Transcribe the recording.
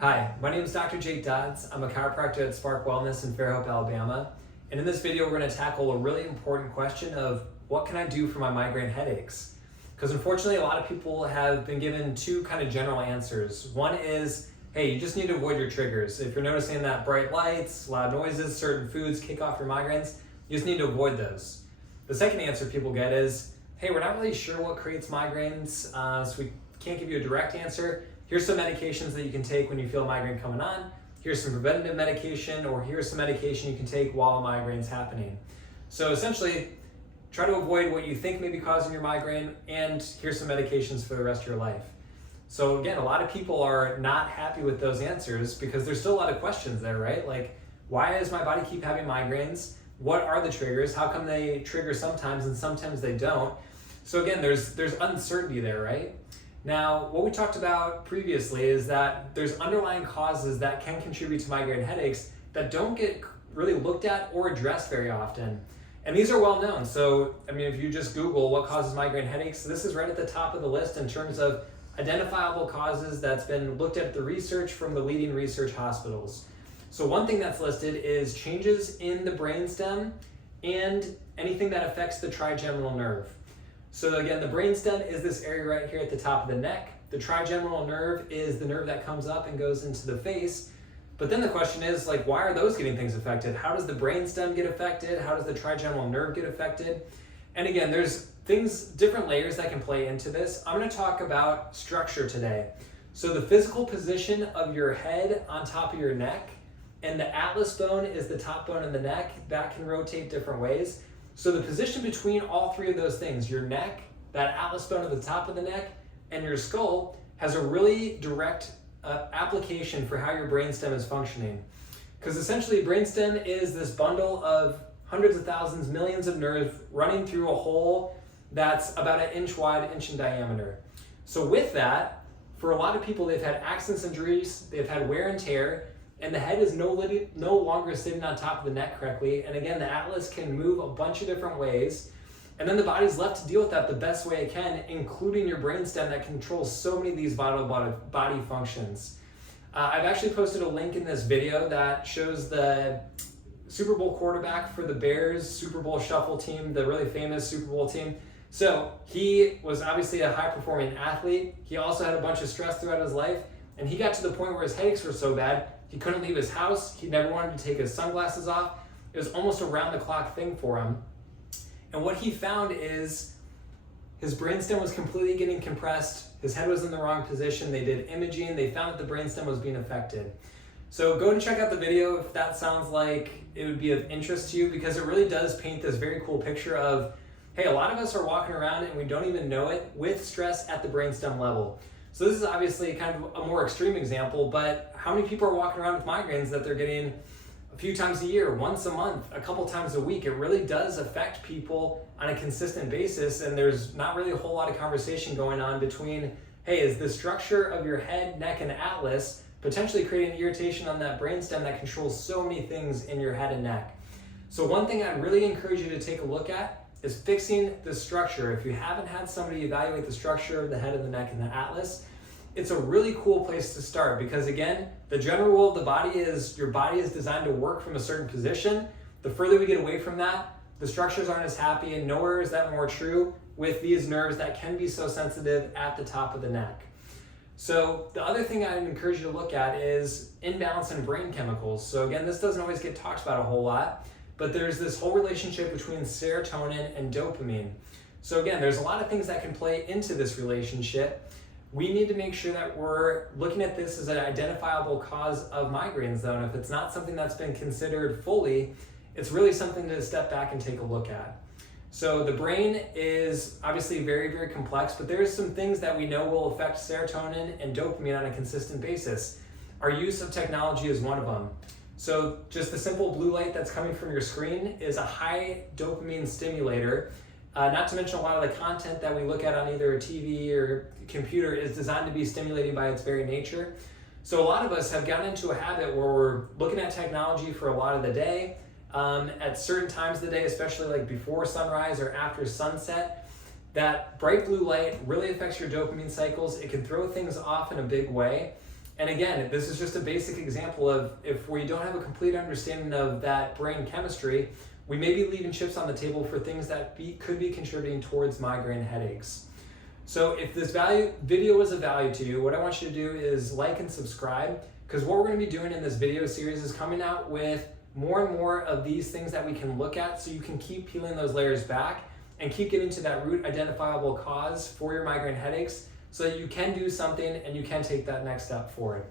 Hi, my name is Dr. Jake Dodds. I'm a chiropractor at Spark Wellness in Fairhope, Alabama. And in this video, we're going to tackle a really important question of what can I do for my migraine headaches? Because unfortunately, a lot of people have been given two kind of general answers. One is, hey, you just need to avoid your triggers. If you're noticing that bright lights, loud noises, certain foods kick off your migraines, you just need to avoid those. The second answer people get is, hey, we're not really sure what creates migraines, so we can't give you a direct answer. Here's some medications that you can take when you feel a migraine coming on. Here's some preventative medication, or here's some medication you can take while a migraine's happening. So essentially, try to avoid what you think may be causing your migraine, and here's some medications for the rest of your life. So again, a lot of people are not happy with those answers because there's still a lot of questions there, right? Like, why does my body keep having migraines? What are the triggers? How come they trigger sometimes and sometimes they don't? So again, there's uncertainty there, right? Now, what we talked about previously is that there's underlying causes that can contribute to migraine headaches that don't get really looked at or addressed very often. And these are well known. So, I mean, if you just Google what causes migraine headaches, this is right at the top of the list in terms of identifiable causes that's been looked at the research from the leading research hospitals. So one thing that's listed is changes in the brainstem and anything that affects the trigeminal nerve. So again, the brainstem is this area right here at the top of the neck. The trigeminal nerve is the nerve that comes up and goes into the face. But then the question is, like, why are those getting things affected? How does the brainstem get affected? How does the trigeminal nerve get affected? And again, there's different layers that can play into this. I'm going to talk about structure today. So the physical position of your head on top of your neck, and the atlas bone is the top bone in the neck. That can rotate different ways. So the position between all three of those things, your neck, that atlas bone at the top of the neck, and your skull, has a really direct application for how your brainstem is functioning. Because essentially, brainstem is this bundle of hundreds of thousands, millions of nerves running through a hole that's about an inch wide, inch in diameter. So with that, for a lot of people, they've had accidents, injuries, they've had wear and tear, and the head is no longer sitting on top of the neck correctly. And again, the atlas can move a bunch of different ways. And then the body's left to deal with that the best way it can, including your brainstem that controls so many of these vital body functions. I've actually posted a link in this video that shows the Super Bowl quarterback for the Bears Super Bowl shuffle team, the really famous Super Bowl team. So he was obviously a high-performing athlete. He also had a bunch of stress throughout his life. And he got to the point where his headaches were so bad, he couldn't leave his house. He never wanted to take his sunglasses off. It was almost a round-the-clock thing for him. And what he found is his brainstem was completely getting compressed. His head was in the wrong position. They did imaging. They found that the brainstem was being affected. So go and check out the video if that sounds like it would be of interest to you, because it really does paint this very cool picture of, hey, a lot of us are walking around and we don't even know it with stress at the brainstem level. So this is obviously kind of a more extreme example, but how many people are walking around with migraines that they're getting a few times a year, once a month, a couple times a week? It really does affect people on a consistent basis, and there's not really a whole lot of conversation going on between, hey, is the structure of your head, neck, and atlas potentially creating irritation on that brainstem that controls so many things in your head and neck? So one thing I'd really encourage you to take a look at is fixing the structure. If you haven't had somebody evaluate the structure of the head and the neck and the atlas, it's a really cool place to start, because again, the general rule of the body is your body is designed to work from a certain position. The further we get away from that, the structures aren't as happy, and nowhere is that more true with these nerves that can be so sensitive at the top of the neck. So the other thing I'd encourage you to look at is imbalance in brain chemicals. So again, this doesn't always get talked about a whole lot, but there's this whole relationship between serotonin and dopamine. So again, there's a lot of things that can play into this relationship. We need to make sure that we're looking at this as an identifiable cause of migraines, though, and if it's not something that's been considered fully, it's really something to step back and take a look at. So the brain is obviously very, very complex, but there's some things that we know will affect serotonin and dopamine on a consistent basis. Our use of technology is one of them. So just the simple blue light that's coming from your screen is a high dopamine stimulator. Not to mention a lot of the content that we look at on either a TV or computer is designed to be stimulating by its very nature. So a lot of us have gotten into a habit where we're looking at technology for a lot of the day, at certain times of the day, especially like before sunrise or after sunset. That bright blue light really affects your dopamine cycles. It can throw things off in a big way. And again, this is just a basic example of if we don't have a complete understanding of that brain chemistry, we may be leaving chips on the table for things that could be contributing towards migraine headaches. So if this video was of value to you, what I want you to do is like and subscribe, because what we're going to be doing in this video series is coming out with more and more of these things that we can look at so you can keep peeling those layers back and keep getting to that root identifiable cause for your migraine headaches so that you can do something and you can take that next step forward.